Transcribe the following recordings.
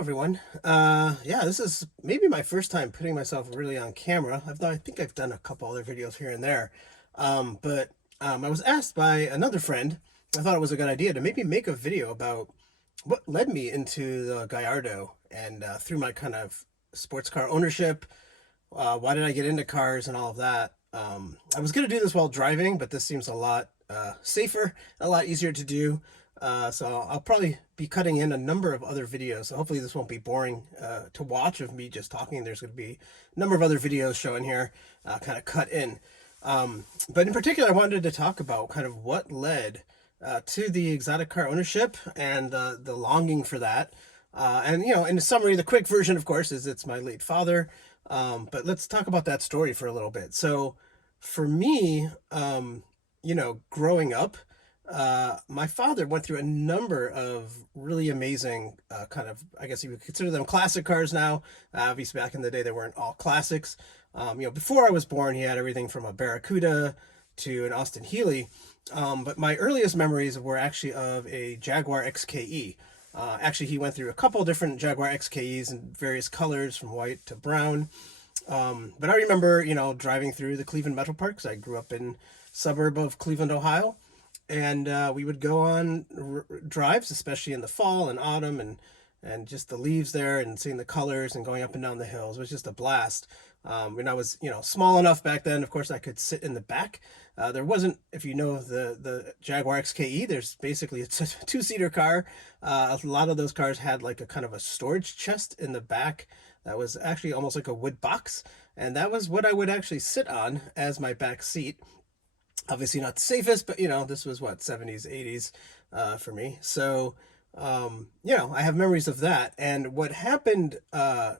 everyone. Yeah, this is maybe my first time putting myself really on camera. I think I've done a couple other videos here and there. But I was asked by another friend, I thought it was a good idea to maybe make a video about what led me into the Gallardo and through my kind of sports car ownership. Why did I get into cars and all of that? I was going to do this while driving, but this seems a lot safer, a lot easier to do. So I'll probably be cutting in a number of other videos. So hopefully this won't be boring to watch of me just talking. There's going to be a number of other videos showing here, kind of cut in. But in particular, I wanted to talk about kind of what led to the exotic car ownership and the longing for that. And, you know, in summary, the quick version, of course, is it's my late father. But let's talk about that story for a little bit. So for me, growing up, my father went through a number of really amazing kind of, I guess you would consider them classic cars now. Obviously, back in the day, they weren't all classics. Before I was born, he had everything from a Barracuda to an Austin Healey. But my earliest memories were actually of a Jaguar XKE. Actually, he went through a couple different Jaguar XKEs in various colors, from white to brown. But I remember, driving through the Cleveland Metro Parks. I grew up in suburb of Cleveland, Ohio. And we would go on drives, especially in the fall and autumn, and just the leaves there and seeing the colors and going up and down the hills was just a blast. When I was, small enough back then, of course, I could sit in the back. There wasn't, if you know the Jaguar XKE, there's basically, it's a two-seater car. A lot of those cars had like a kind of a storage chest in the back that was actually almost like a wood box. And that was what I would actually sit on as my back seat. Obviously not the safest, but this was what, 70s, 80s for me. So, I have memories of that. And what happened a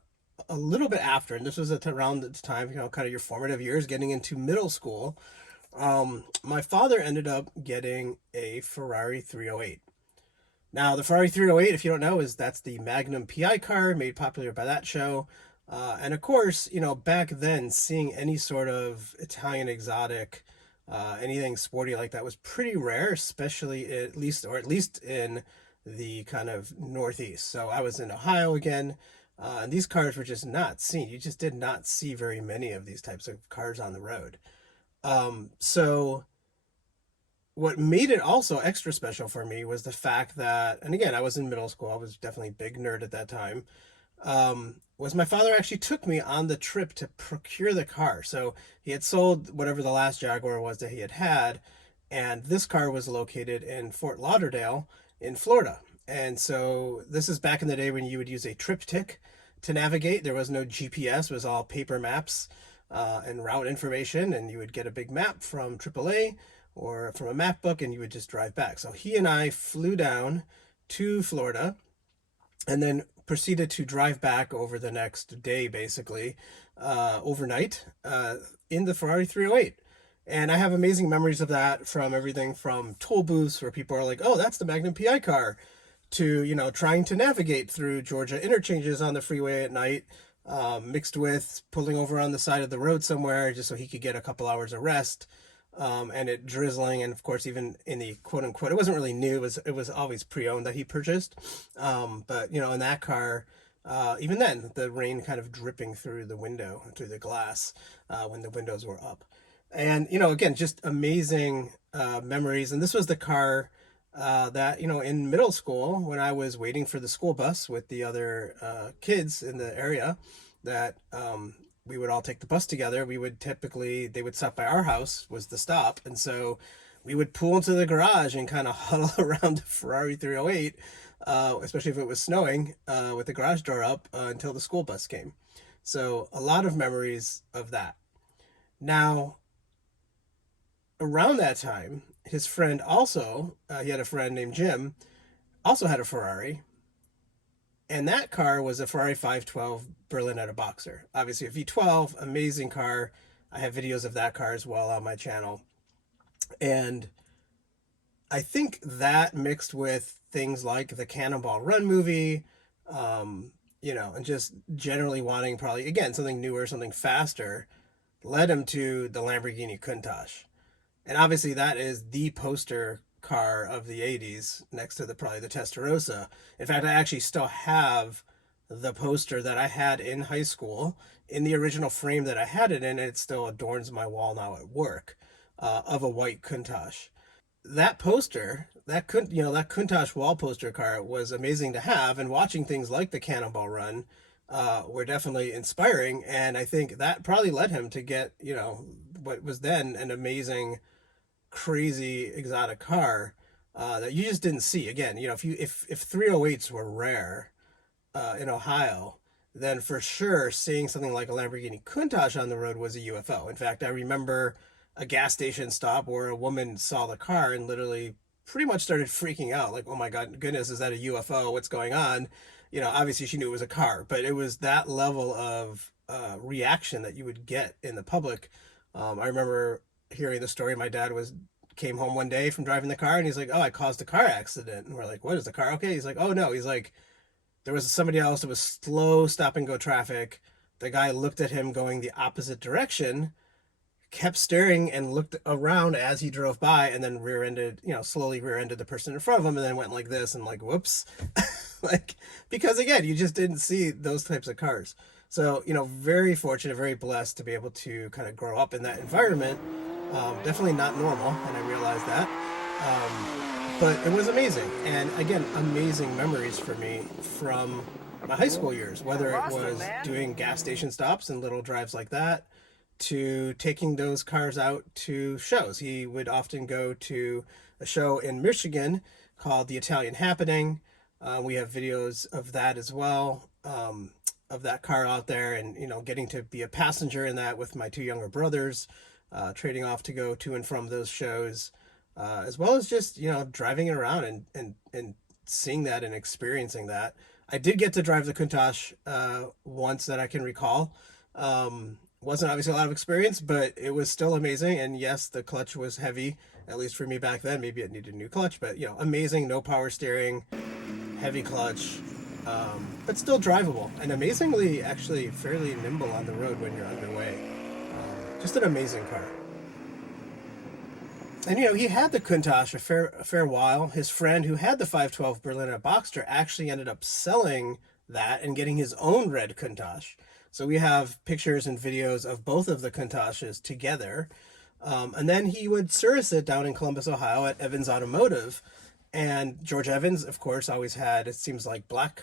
little bit after, and this was around the time, kind of your formative years, getting into middle school, my father ended up getting a Ferrari 308. Now, the Ferrari 308, if you don't know, that's the Magnum PI car made popular by that show. And of course, back then, seeing any sort of Italian exotic, anything sporty like that was pretty rare, especially at least in the kind of Northeast. So I was in Ohio again, and these cars were just not seen. You just did not see very many of these types of cars on the road. So what made it also extra special for me was the fact that, and again, I was in middle school. I was definitely a big nerd at that time. Was my father actually took me on the trip to procure the car. So he had sold whatever the last Jaguar was that he had, and this car was located in Fort Lauderdale in Florida. And so this is back in the day when you would use a triptych to navigate. There was no GPS, it was all paper maps and route information, and you would get a big map from AAA or from a map book, and you would just drive back. So he and I flew down to Florida and then proceeded to drive back over the next day, basically, overnight, in the Ferrari 308. And I have amazing memories of that, from everything from toll booths where people are like, oh, that's the Magnum PI car, to, trying to navigate through Georgia interchanges on the freeway at night, mixed with pulling over on the side of the road somewhere just so he could get a couple hours of rest. And it drizzling, and of course, even in the quote unquote, it wasn't really new. It was always pre-owned that he purchased. But in that car, even then, the rain kind of dripping through the window, through the glass, when the windows were up. And again, just amazing memories. And this was the car that in middle school, when I was waiting for the school bus with the other kids in the area, that we would all take the bus together. They would stop by our house, was the stop. And so we would pull into the garage and kind of huddle around the Ferrari 308, especially if it was snowing, with the garage door up until the school bus came. So a lot of memories of that. Now, around that time, his friend also, he had a friend named Jim, also had a Ferrari. And that car was a Ferrari 512 Berlinetta Boxer. Obviously a V12, amazing car. I have videos of that car as well on my channel. And I think that, mixed with things like the Cannonball Run movie, and just generally wanting probably, again, something newer, something faster, led him to the Lamborghini Countach. And obviously that is the poster car of the 80s, next to probably the Testarossa. In fact, I actually still have the poster that I had in high school in the original frame that I had it in. And it still adorns my wall now at work, of a white Countach. That poster, that Countach wall poster car was amazing to have, and watching things like the Cannonball Run were definitely inspiring. And I think that probably led him to get, what was then an amazing, crazy, exotic car that you just didn't see. Again, if 308s were rare in Ohio, then for sure seeing something like a Lamborghini Countach on the road was a UFO. In fact, I remember a gas station stop where a woman saw the car and literally pretty much started freaking out, like, "Oh my God, goodness, is that a UFO? What's going on?" Obviously she knew it was a car, but it was that level of reaction that you would get in the public. I remember hearing the story. My dad was came home one day from driving the car, and he's like, "Oh, I caused a car accident." And we're like, "What, is the car okay?" He's like, "Oh no." He's like, there was somebody else that was slow stop and go traffic. The guy looked at him going the opposite direction, kept staring and looked around as he drove by, and then rear-ended, slowly rear-ended the person in front of him, and then went like this and like, whoops. Like, because again, you just didn't see those types of cars. So, very fortunate, very blessed to be able to kind of grow up in that environment. Definitely not normal, and I realized that. But it was amazing. And again, amazing memories for me from my high school years, whether it was doing gas station stops and little drives like that, to taking those cars out to shows. He would often go to a show in Michigan called the Italian Happening. We have videos of that as well, of that car out there, and getting to be a passenger in that with my two younger brothers, trading off to go to and from those shows, as well as just driving it around and seeing that and experiencing that. I did get to drive the Countach once that I can recall. Wasn't obviously a lot of experience, but it was still amazing. And yes, the clutch was heavy, at least for me back then. Maybe it needed a new clutch, but amazing. No power steering, heavy clutch, but still drivable, and amazingly, actually fairly nimble on the road when you're underway. Just an amazing car. And he had the Countach a fair while. His friend who had the 512 Berliner Boxster actually ended up selling that and getting his own red Countach. So we have pictures and videos of both of the Countaches together. And then he would service it down in Columbus, Ohio at Evans Automotive. And George Evans, of course, always had, it seems like, black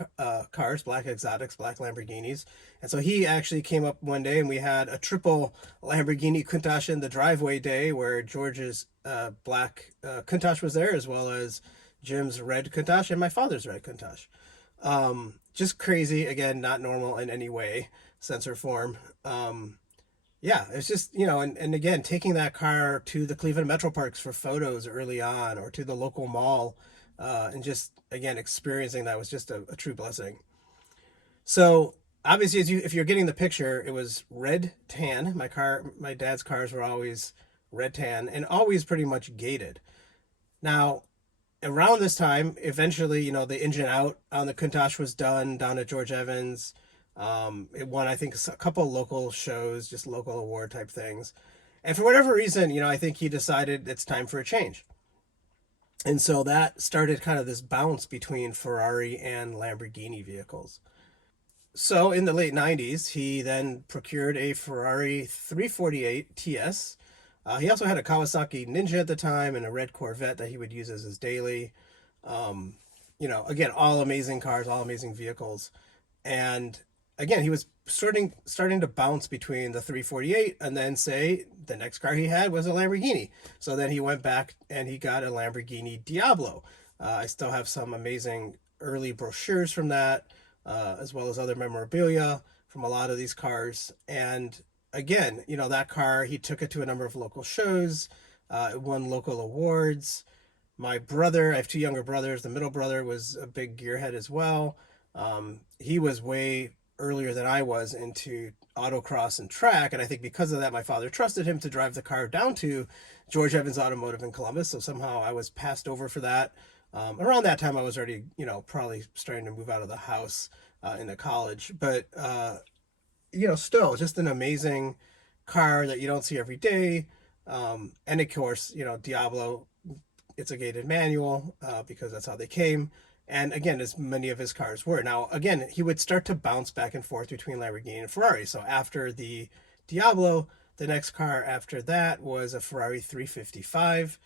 cars, black exotics, black Lamborghinis. And so he actually came up one day and we had a triple Lamborghini Countach in the driveway day, where George's black Countach was there, as well as Jim's red Countach and my father's red Countach. Just crazy. Again, not normal in any way, sense or form. Yeah, it's just, and again, taking that car to the Cleveland Metro Parks for photos early on, or to the local mall, and just, again, experiencing that was just a true blessing. So obviously, if you're getting the picture, it was red tan. My dad's cars were always red tan and always pretty much gated. Now, around this time, eventually, the engine out on the Countach was done down at George Evans. It won, I think, a couple local shows, just local award type things. And for whatever reason, I think he decided it's time for a change. And so that started kind of this bounce between Ferrari and Lamborghini vehicles. So in the late 90s, he then procured a Ferrari 348 TS. He also had a Kawasaki Ninja at the time and a red Corvette that he would use as his daily. Again, all amazing cars, all amazing vehicles. And again, he was starting to bounce between the 348 and then say the next car he had was a Lamborghini. So then he went back and he got a Lamborghini Diablo. I still have some amazing early brochures from that, as well as other memorabilia from a lot of these cars. And again, that car, he took it to a number of local shows, it won local awards. My brother, I have two younger brothers. The middle brother was a big gearhead as well. He was way earlier than I was into autocross and track, and I think because of that, my father trusted him to drive the car down to George Evans Automotive in Columbus. So somehow I was passed over for that. Around that time, I was already, probably starting to move out of the house into college, but still just an amazing car that you don't see every day. And of course, Diablo, it's a gated manual because that's how they came. And again, as many of his cars were. Now, again, he would start to bounce back and forth between Lamborghini and Ferrari. So after the Diablo, the next car after that was a Ferrari 355.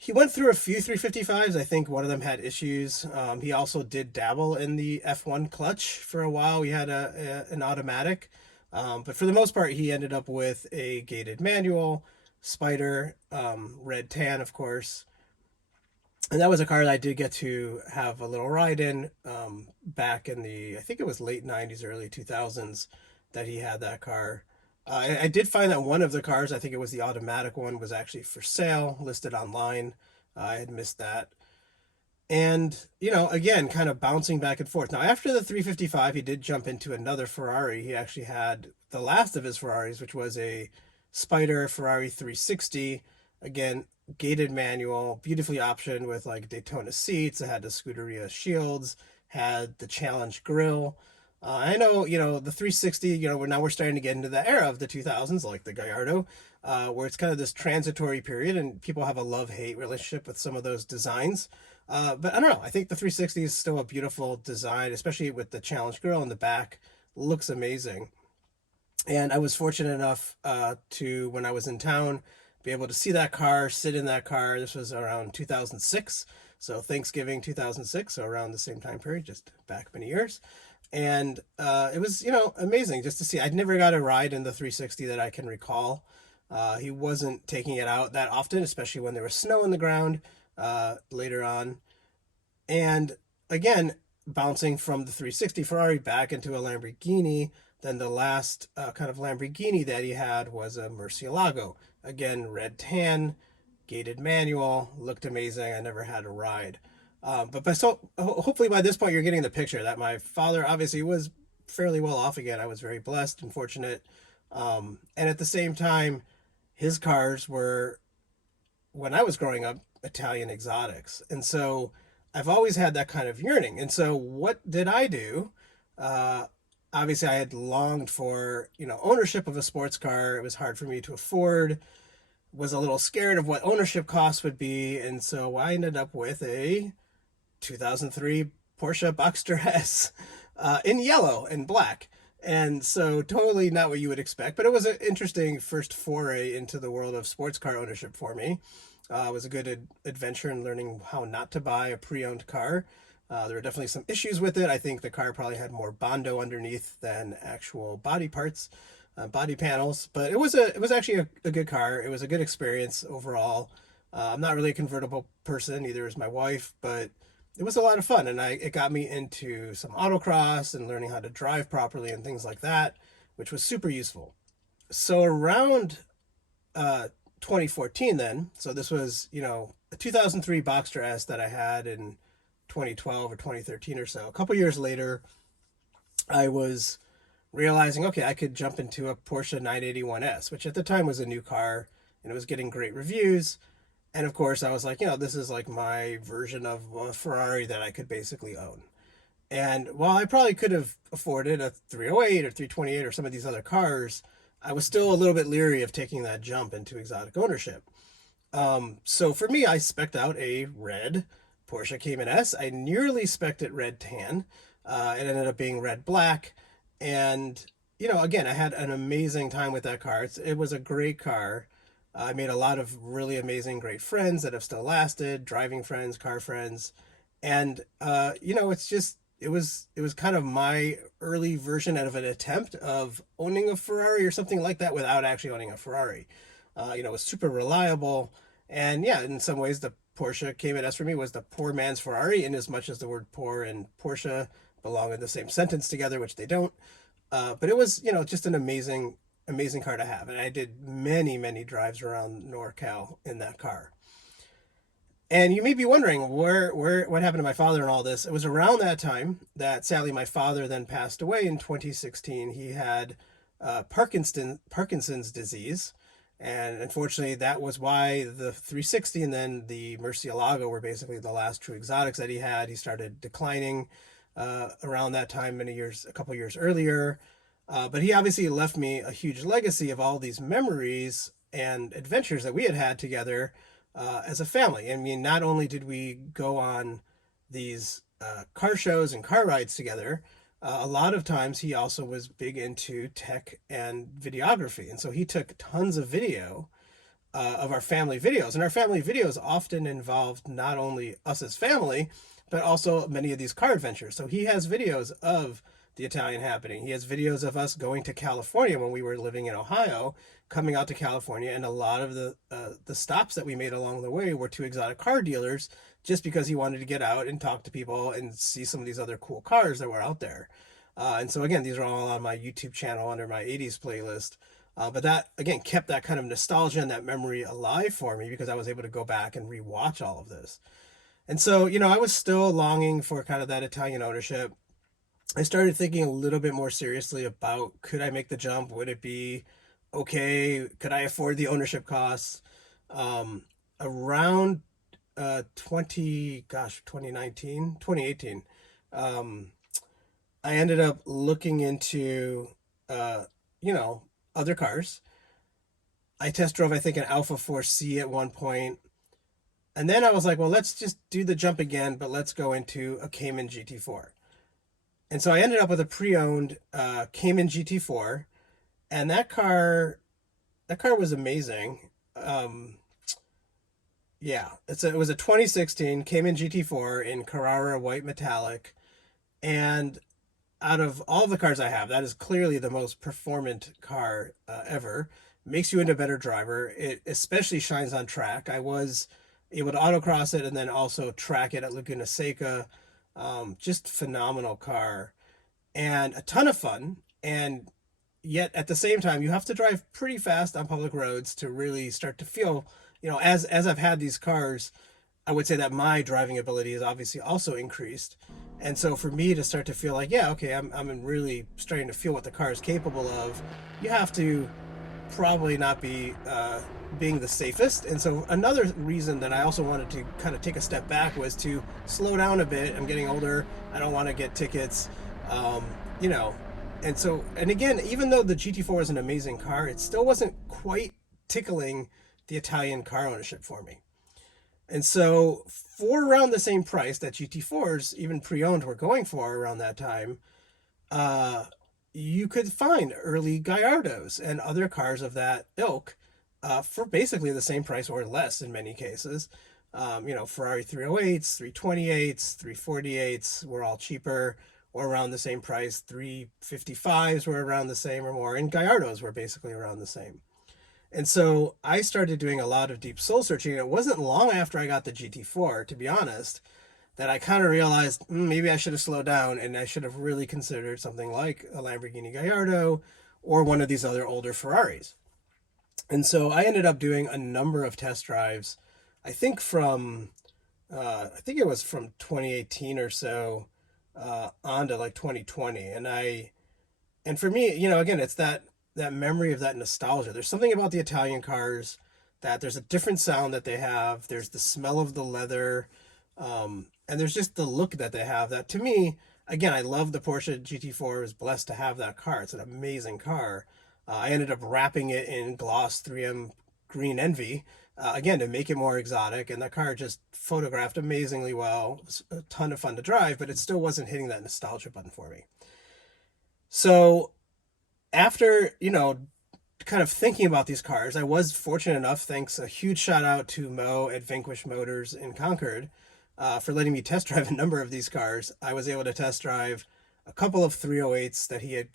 He went through a few 355s. I think one of them had issues. He also did dabble in the F1 clutch for a while. He had an automatic. But for the most part, he ended up with a gated manual, Spider, red tan, of course. And that was a car that I did get to have a little ride in back in I think it was late 90s, early 2000s that he had that car. I did find that one of the cars, I think it was the automatic one, was actually for sale, listed online. I had missed that. And, again, kind of bouncing back and forth. Now, after the 355, he did jump into another Ferrari. He actually had the last of his Ferraris, which was a Spider Ferrari 360. Again, gated manual, beautifully optioned with like Daytona seats. It had the Scuderia shields, had the Challenge grille. I know, the 360, we're starting to get into the era of the 2000s, like the Gallardo, where it's kind of this transitory period and people have a love-hate relationship with some of those designs. But I don't know. I think the 360 is still a beautiful design, especially with the Challenge grille in the back. Looks amazing. And I was fortunate enough to, when I was in town, be able to see that car, sit in that car. This was around 2006. So Thanksgiving 2006, so around the same time period, just back many years. And it was, amazing just to see. I'd never got a ride in the 360 that I can recall. He wasn't taking it out that often, especially when there was snow on the ground later on. And again, bouncing from the 360 Ferrari back into a Lamborghini, then the last kind of Lamborghini that he had was a Murcielago. Again, red tan, gated manual, looked amazing. I never had a ride. So hopefully by this point you're getting the picture that my father obviously was fairly well off again. I was very blessed and fortunate. And at the same time, his cars were, when I was growing up, Italian exotics. And so I've always had that kind of yearning. And so what did I do? Obviously I had longed for, ownership of a sports car. It was hard for me to afford, was a little scared of what ownership costs would be. And so I ended up with a 2003 Porsche Boxster S in yellow and black. And so totally not what you would expect, but it was an interesting first foray into the world of sports car ownership for me. It was a good adventure in learning how not to buy a pre-owned car. There were definitely some issues with it. I think the car probably had more Bondo underneath than actual body parts, body panels, but it was actually a good car. It was a good experience overall. I'm not really a convertible person, neither is my wife, but it was a lot of fun, and it got me into some autocross and learning how to drive properly and things like that, which was super useful. So around 2014 then, so this was, a 2003 Boxster S that I had in 2012 or 2013 or so. A couple years later, I was realizing, okay, I could jump into a Porsche 981S, which at the time was a new car, and it was getting great reviews. And of course, I was like, this is like my version of a Ferrari that I could basically own. And while I probably could have afforded a 308 or 328 or some of these other cars, I was still a little bit leery of taking that jump into exotic ownership. So for me, I spec'd out a red Porsche Cayman S. I nearly spec'd it red tan. It ended up being red black. And, again, I had an amazing time with that car. It was a great car. I made a lot of really amazing, great friends that have still lasted, driving friends, car friends. And, it was kind of my early version of an attempt of owning a Ferrari or something like that without actually owning a Ferrari. It was super reliable. And yeah, in some ways, the Porsche Cayman S for me was the poor man's Ferrari, in as much as the word poor and Porsche belong in the same sentence together, which they don't. But it was, just an amazing car to have. And I did many, many drives around NorCal in that car. And you may be wondering what happened to my father and all this. It was around that time that sadly my father then passed away in 2016. He had Parkinson's disease. And unfortunately, that was why the 360 and then the Murcielago were basically the last true exotics that he had. He started declining around that time, a couple years earlier. But he obviously left me a huge legacy of all these memories and adventures that we had together as a family. I mean, not only did we go on these car shows and car rides together, a lot of times he also was big into tech and videography. And so he took tons of video of our family videos. And our family videos often involved not only us as family, but also many of these car adventures. So he has videos of the Italian happening. He has videos of us going to California when we were living in Ohio, coming out to California, and a lot of the stops that we made along the way were to exotic car dealers, just because he wanted to get out and talk to people and see some of these other cool cars that were out there. And so again, these are all on my YouTube channel under my 80's playlist. But that, again, kept that kind of nostalgia and that memory alive for me, because I was able to go back and rewatch all of this. And so, I was still longing for kind of that Italian ownership. I started thinking a little bit more seriously about, could I make the jump? Would it be okay? Could I afford the ownership costs? Around 2018, I ended up looking into, you know, other cars. I test drove, I think, an Alpha 4C at one point. And then I was like, well, let's just do the jump again, but let's go into a Cayman GT4. And so I ended up with a pre-owned Cayman GT4, and that car was amazing. Yeah, it was a 2016 Cayman GT4 in Carrara white metallic, and out of all the cars I have, that is clearly the most performant car ever. Makes you into a better driver. It especially shines on track. I was able to autocross it and then also track it at Laguna Seca. Just phenomenal car and a ton of fun. And yet at the same time, you have to drive pretty fast on public roads to really start to feel, as I've had these cars, I would say that my driving ability has obviously also increased. And so for me to start to feel like, yeah, okay, I'm really starting to feel what the car is capable of, you have to probably not be being the safest. And so another reason that I also wanted to kind of take a step back was to slow down a bit. I'm getting older. I don't want to get tickets, you know. And so, and again, even though the GT4 is an amazing car, it still wasn't quite tickling the Italian car ownership for me. And so for around the same price that GT4s, even pre-owned, were going for around that time, uh, you could find early Gallardos and other cars of that ilk for basically the same price or less in many cases. Ferrari 308s, 328s, 348s were all cheaper or around the same price. 355s were around the same or more, and Gallardos were basically around the same. And so I started doing a lot of deep soul searching. It wasn't long after I got the GT4, to be honest, that I kind of realized maybe I should have slowed down and I should have really considered something like a Lamborghini Gallardo or one of these other older Ferraris. And so I ended up doing a number of test drives. I think it was from 2018 or so on to like 2020. And for me, again, it's that memory of that nostalgia. There's something about the Italian cars that there's a different sound that they have. There's the smell of the leather. And there's just the look that they have that, to me, again, I love the Porsche GT4. I was blessed to have that car. It's an amazing car. I ended up wrapping it in gloss 3M green envy, again, to make it more exotic. And the car just photographed amazingly well. It was a ton of fun to drive, but it still wasn't hitting that nostalgia button for me. So after, kind of thinking about these cars, I was fortunate enough, thanks a huge shout out to Mo at Vanquish Motors in Concord, for letting me test drive a number of these cars. I was able to test drive a couple of 308s that he had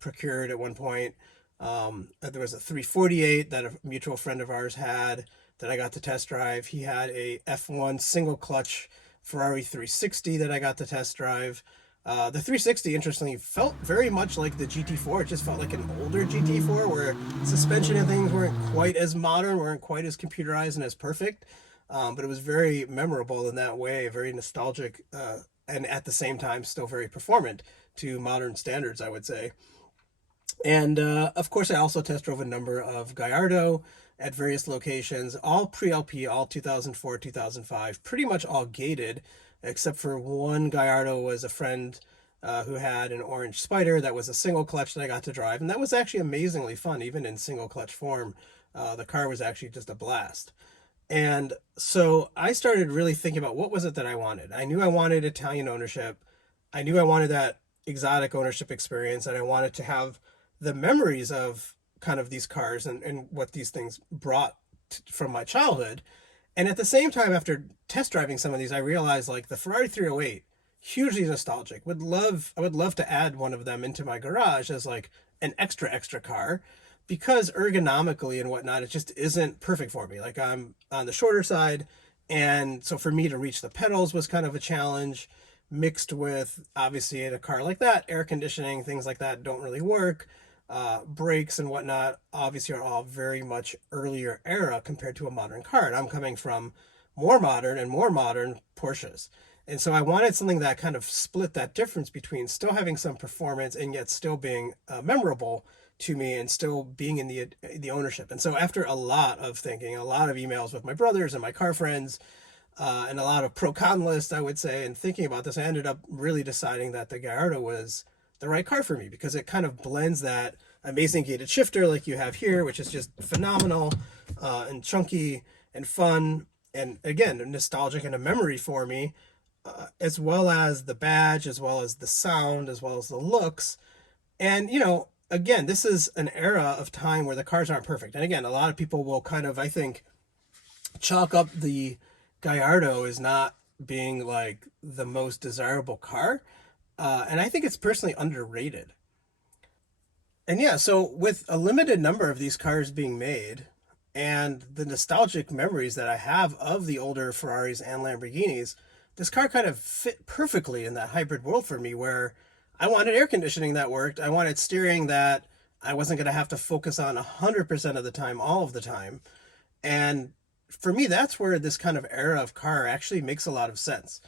procured at one point. There was a 348 that a mutual friend of ours had that I got to test drive. He had a F1 single clutch Ferrari 360 that I got to test drive. The 360, interestingly, felt very much like the GT4. It just felt like an older GT4 where suspension and things weren't quite as modern, weren't quite as computerized and as perfect. But it was very memorable in that way, very nostalgic, and at the same time still very performant to modern standards, I would say. And of course, I also test drove a number of Gallardo at various locations, all pre-LP, all 2004, 2005, pretty much all gated, except for one Gallardo was a friend who had an orange Spider that was a single clutch that I got to drive. And that was actually amazingly fun, even in single clutch form. The car was actually just a blast. And so I started really thinking about what was it that I wanted. I knew I wanted Italian ownership. I knew I wanted that exotic ownership experience, and I wanted to have the memories of kind of these cars and what these things brought from my childhood. And at the same time, after test driving some of these, I realized like the Ferrari 308, hugely nostalgic. I would love to add one of them into my garage as like an extra car, because ergonomically and whatnot, it just isn't perfect for me. Like I'm on the shorter side, and so for me to reach the pedals was kind of a challenge. Mixed with obviously in a car like that, air conditioning, things like that don't really work. Brakes and whatnot obviously are all very much earlier era compared to a modern car. And I'm coming from more modern Porsches. And so I wanted something that kind of split that difference between still having some performance and yet still being memorable to me and still being in the ownership. And so after a lot of thinking, a lot of emails with my brothers and my car friends, and a lot of pro con lists, I would say, and thinking about this, I ended up really deciding that the Gallardo was the right car for me because it kind of blends that amazing gated shifter like you have here, which is just phenomenal and chunky and fun, and again, nostalgic and a memory for me, as well as the badge, as well as the sound, as well as the looks. And, again, this is an era of time where the cars aren't perfect. And again, a lot of people will kind of, I think, chalk up the Gallardo as not being like the most desirable car. And I think it's personally underrated. And yeah, so with a limited number of these cars being made and the nostalgic memories that I have of the older Ferraris and Lamborghinis, this car kind of fit perfectly in that hybrid world for me where I wanted air conditioning that worked. I wanted steering that I wasn't going to have to focus on 100% of the time, all of the time. And for me, that's where this kind of era of car actually makes a lot of sense.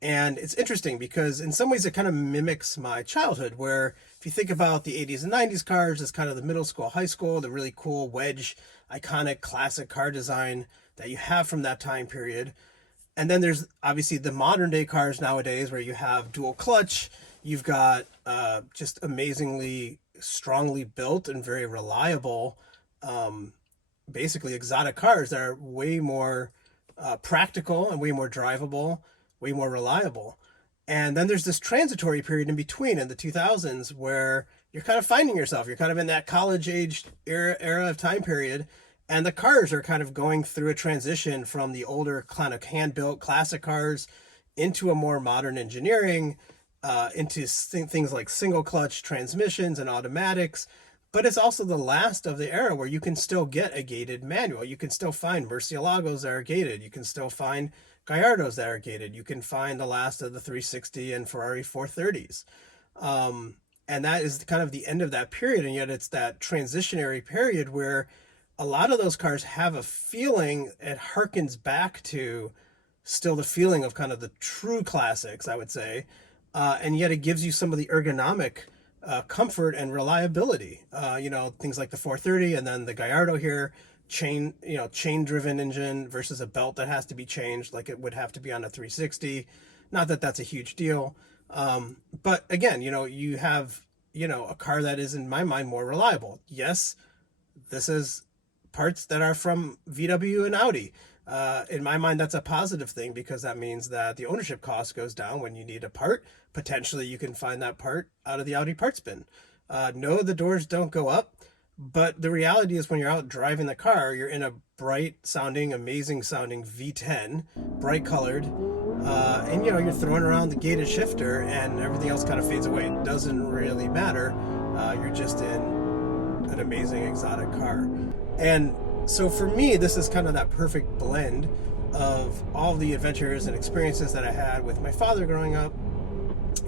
And it's interesting because in some ways it kind of mimics my childhood, where if you think about the 80s and 90s cars as kind of the middle school, high school, the really cool wedge, iconic classic car design that you have from that time period. And then there's obviously the modern day cars nowadays where you have dual clutch, you've got just amazingly strongly built and very reliable, basically exotic cars that are way more practical and way more drivable, way more reliable. And then there's this transitory period in between in the 2000s where you're kind of finding yourself. You're kind of in that college age era of time period. And the cars are kind of going through a transition from the older kind of hand built classic cars into a more modern engineering, into things like single clutch transmissions and automatics. But it's also the last of the era where you can still get a gated manual. You can still find Murcielagos that are gated. You can still find Gallardos that are gated. You can find the last of the 360 and Ferrari 430s. And that is kind of the end of that period. And yet it's that transitionary period where a lot of those cars have a feeling, it harkens back to still the feeling of kind of the true classics, I would say. And yet it gives you some of the ergonomic comfort and reliability. Things like the 430 and then the Gallardo here, chain driven engine versus a belt that has to be changed like it would have to be on a 360. Not that that's a huge deal. But again, you have, a car that is in my mind more reliable. Yes, this is parts that are from VW and Audi. In my mind, that's a positive thing because that means that the ownership cost goes down when you need a part. Potentially, you can find that part out of the Audi parts bin. No, the doors don't go up, but the reality is when you're out driving the car, you're in a bright sounding, amazing sounding V10, bright colored, and you're throwing around the gated shifter and everything else kind of fades away. It doesn't really matter. You're just in an amazing exotic car. And so for me, this is kind of that perfect blend of all the adventures and experiences that I had with my father growing up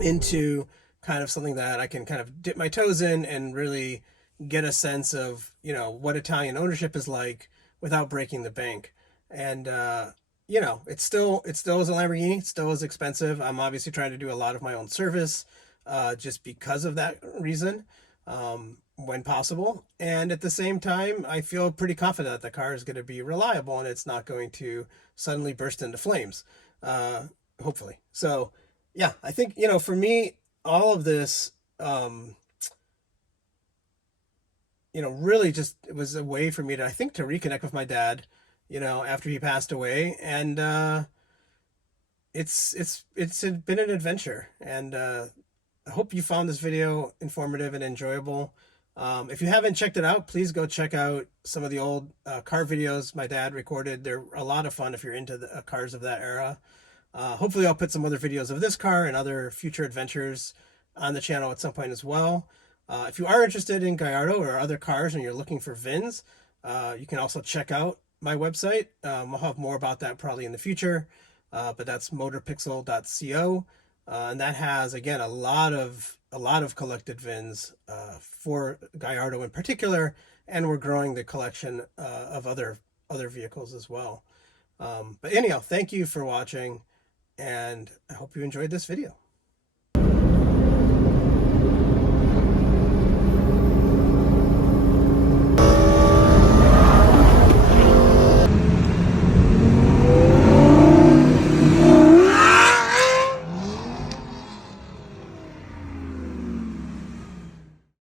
into kind of something that I can kind of dip my toes in and really get a sense of, what Italian ownership is like without breaking the bank. And, it still is a Lamborghini, it still is expensive. I'm obviously trying to do a lot of my own service, just because of that reason. When possible. And at the same time, I feel pretty confident that the car is going to be reliable and it's not going to suddenly burst into flames. Hopefully. So yeah, I think, for me, all of this, really just, it was a way for me to, I think, to reconnect with my dad, after he passed away. And it's been an adventure. And I hope you found this video informative and enjoyable. If you haven't checked it out, please go check out some of the old car videos my dad recorded. They're a lot of fun if you're into the cars of that era. Hopefully I'll put some other videos of this car and other future adventures on the channel at some point as well. If you are interested in Gallardo or other cars and you're looking for VINs, you can also check out my website. I'll have more about that probably in the future, but that's motorpixel.co. And that has, again, a lot of collected VINs for Gallardo in particular, and we're growing the collection of other vehicles as well. But anyhow, thank you for watching, and I hope you enjoyed this video.